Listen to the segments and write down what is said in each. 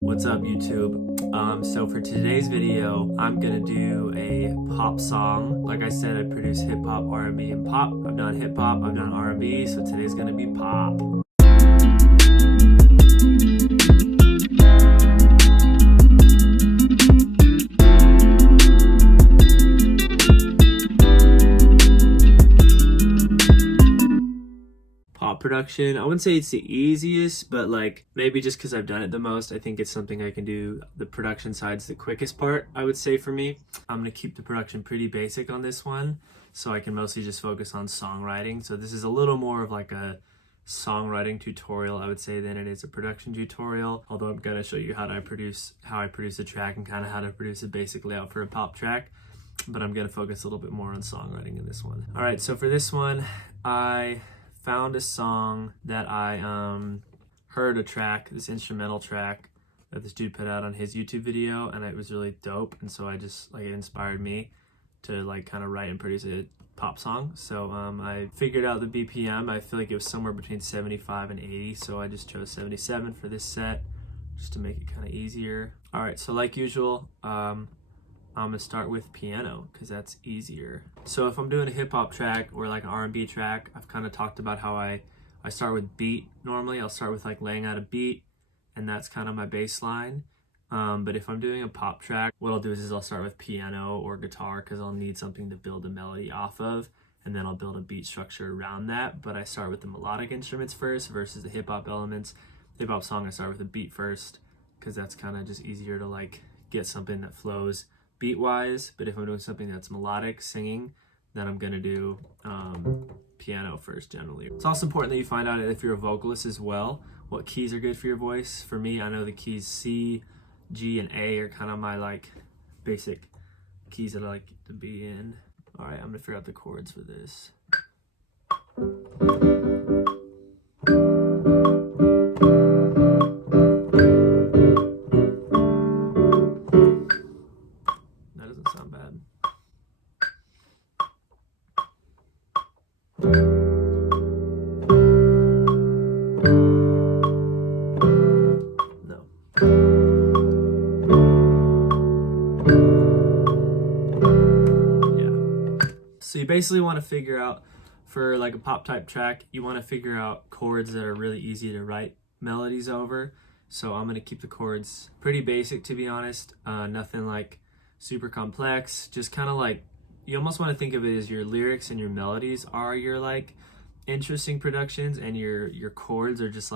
What's up, YouTube? So for today's video, I'm gonna do a pop song. Like I said, I produce hip hop, R&B, and pop. I've done hip hop, I've done R&B, so today's gonna be pop. Pop production, I wouldn't say it's the easiest, but like maybe just because I've done it the most, I think it's something I can do. The production side's the quickest part, I would say, for me. I'm gonna keep the production pretty basic on this one, so I can mostly just focus on songwriting. So this is a little more of like a songwriting tutorial, I would say, than it is a production tutorial. Although I'm gonna show you how I produce a track and kind of how to produce a basic layout for a pop track. But I'm gonna focus a little bit more on songwriting in this one. All right, so for this one, I found a song that I heard a track, this instrumental track that this dude put out on his YouTube video, and it was really dope, and so I just it inspired me to kind of write and produce a pop song. So I figured out the BPM. I feel like it was somewhere between 75 and 80, so I just chose 77 for this set just to make it kind of easier. All right, so like usual, I'm gonna start with piano because that's easier. So if I'm doing a hip hop track or like an R&B track, I've kind of talked about how I start with beat. Normally I'll start with laying out a beat, and that's kind of my bass line. But if I'm doing a pop track, what I'll do is I'll start with piano or guitar because I'll need something to build a melody off of, and then I'll build a beat structure around that. But I start with the melodic instruments first versus the hip hop elements. Hip hop song, I start with the beat first because that's kind of just easier to get something that flows beat wise. But if I'm doing something that's melodic, singing, then I'm gonna do piano first generally. It's also important that you find out, if you're a vocalist as well, what keys are good for your voice. For me, I know the keys C, G, and A are kind of my basic keys that I like to be in. All right, I'm gonna figure out the chords for this. So you basically want to figure out, for a pop type track, you want to figure out chords that are really easy to write melodies over. So I'm going to keep the chords pretty basic, to be honest. Nothing super complex. Just kind of you almost want to think of it as your lyrics and your melodies are your interesting productions, and your chords are just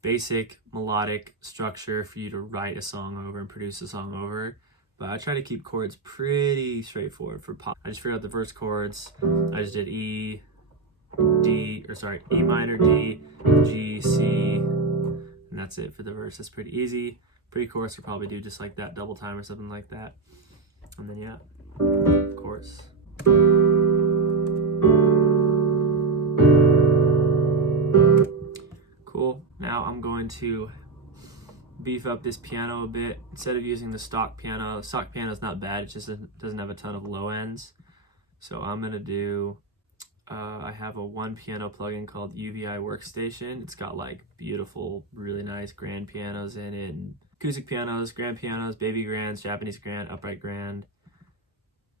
basic melodic structure for you to write a song over and produce a song over. But I try to keep chords pretty straightforward for pop. I just figured out the verse chords. I just did E minor, D, G, C, and that's it for the verse. That's pretty easy. Pre-chorus will probably do just that, double time or something like that. And then yeah, chorus. Cool. Now I'm going to beef up this piano a bit. Instead of using the stock piano is not bad, it just doesn't have a ton of low ends. So I'm gonna do I have a one piano plugin called UVI Workstation. It's got beautiful, really nice grand pianos in it, and acoustic pianos, grand pianos, baby grands, Japanese grand, upright grand.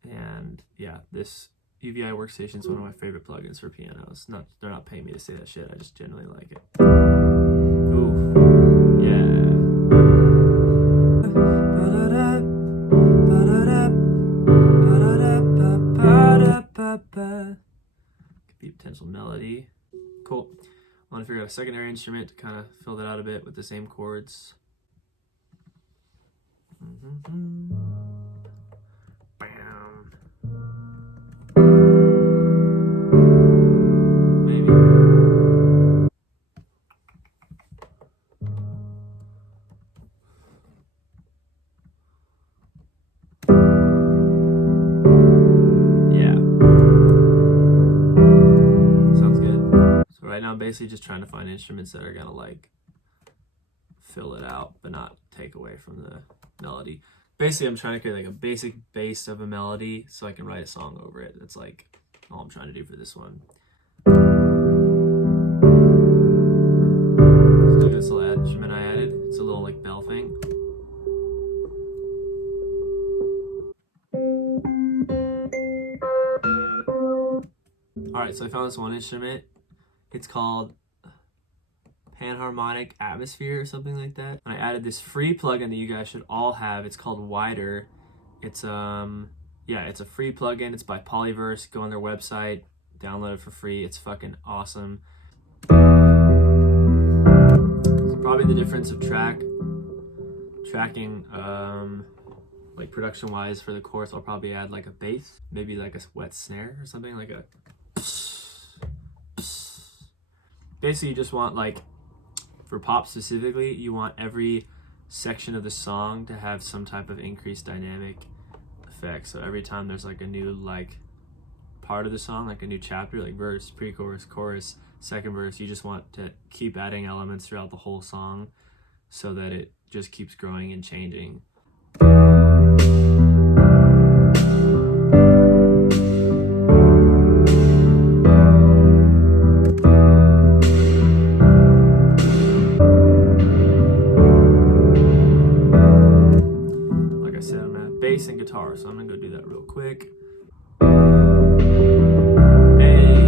And yeah, this UVI Workstation is one of my favorite plugins for pianos. They're not paying me to say that shit, I just genuinely like it. Ooh, yeah. Could be a potential melody. Cool. I want to figure out a secondary instrument to kind of fill that out a bit with the same chords. Maybe. Right now I'm basically just trying to find instruments that are gonna fill it out but not take away from the melody. Basically I'm trying to create a basic base of a melody so I can write a song over it. That's all I'm trying to do for this one. Just doing this little instrument I added. It's a little like bell thing. Alright, so I found this one instrument. It's called Panharmonic Atmosphere or something like that. And I added this free plugin that you guys should all have. It's called Wider. It's yeah, it's a free plugin. It's by Polyverse. Go on their website, download it for free. It's fucking awesome. So probably the difference of tracking like production wise for the chorus, I'll probably add like a bass, maybe like a wet snare or something, like a basically you just want, like, for pop specifically, you want every section of the song to have some type of increased dynamic effect. So every time there's like a new like part of the song, like a new chapter, like verse, pre-chorus, chorus, second verse, you just want to keep adding elements throughout the whole song so that it just keeps growing and changing. Bass and guitar, so I'm gonna go do that real quick. Hey.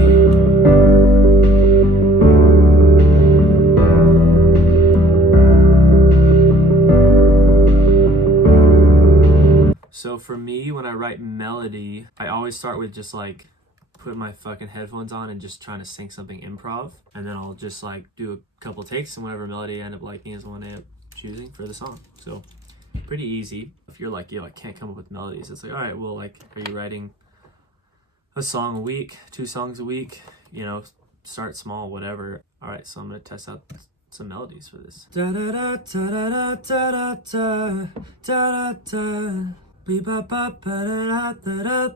So for me, when I write melody, I always start with just like putting my fucking headphones on and just trying to sing something improv, and then I'll just like do a couple takes, and whatever melody I end up liking is the one I end up choosing for the song. So pretty easy. If you're like, yo, I can't come up with melodies, it's like, all right, well, like, are you writing a song a week, 2 songs a week? You know, start small, whatever. All right, so I'm gonna test out some melodies for this. Da da da da da da da da da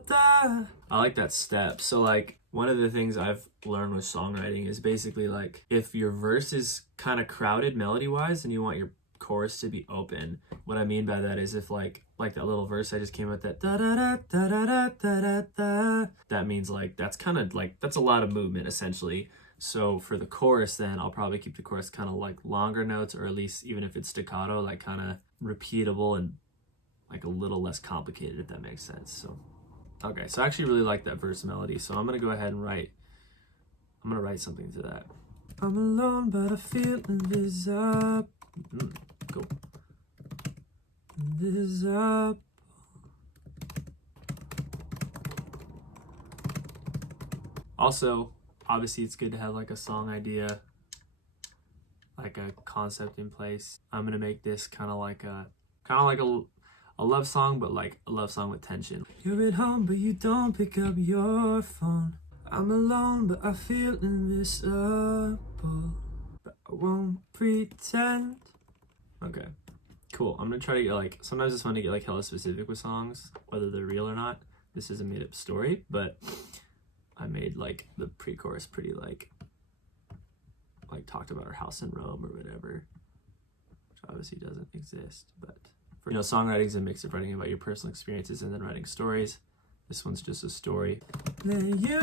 da. I like that step. So like, one of the things I've learned with songwriting is basically like, if your verse is kind of crowded melody wise and you want your chorus to be open, what I mean by that is if like that little verse I just came out, that da da da da da da da da, that means like that's kind of like, that's a lot of movement essentially. So for the chorus, then I'll probably keep the chorus kind of like longer notes, or at least even if it's staccato, like kind of repeatable and like a little less complicated, if that makes sense. So okay, so I actually really like that verse melody, so I'm gonna go ahead and write something to that. I'm alone but I feel invisible. Cool. Invisible. Also, obviously it's good to have like a song idea, like a concept in place. I'm gonna make this kind of like a love song, but like a love song with tension. You're at home but you don't pick up your phone. I'm alone but I feel invisible, but I won't pretend. Okay, cool. I'm gonna try to get like, sometimes it's fun to get like hella specific with songs, whether they're real or not. This is a made up story, but I made like the pre-chorus pretty like talked about our house in Rome or whatever, which obviously doesn't exist. But for, you know, songwriting is a mix of writing about your personal experiences and then writing stories. This one's just a story. Let you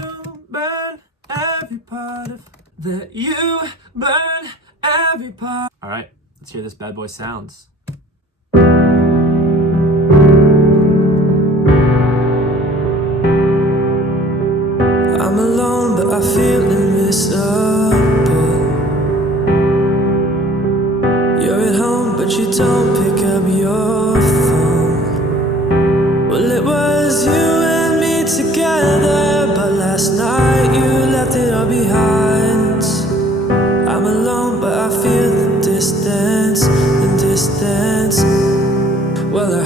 burn every part of, let you burn every part. All right, let's hear this bad boy sounds. I'm alone, but I feel invisible. You're at home, but you don't pick up your phone. Well, it was you and me together, but last night you left it all behind. I'm alone, but I feel the distance, the distance. Well, our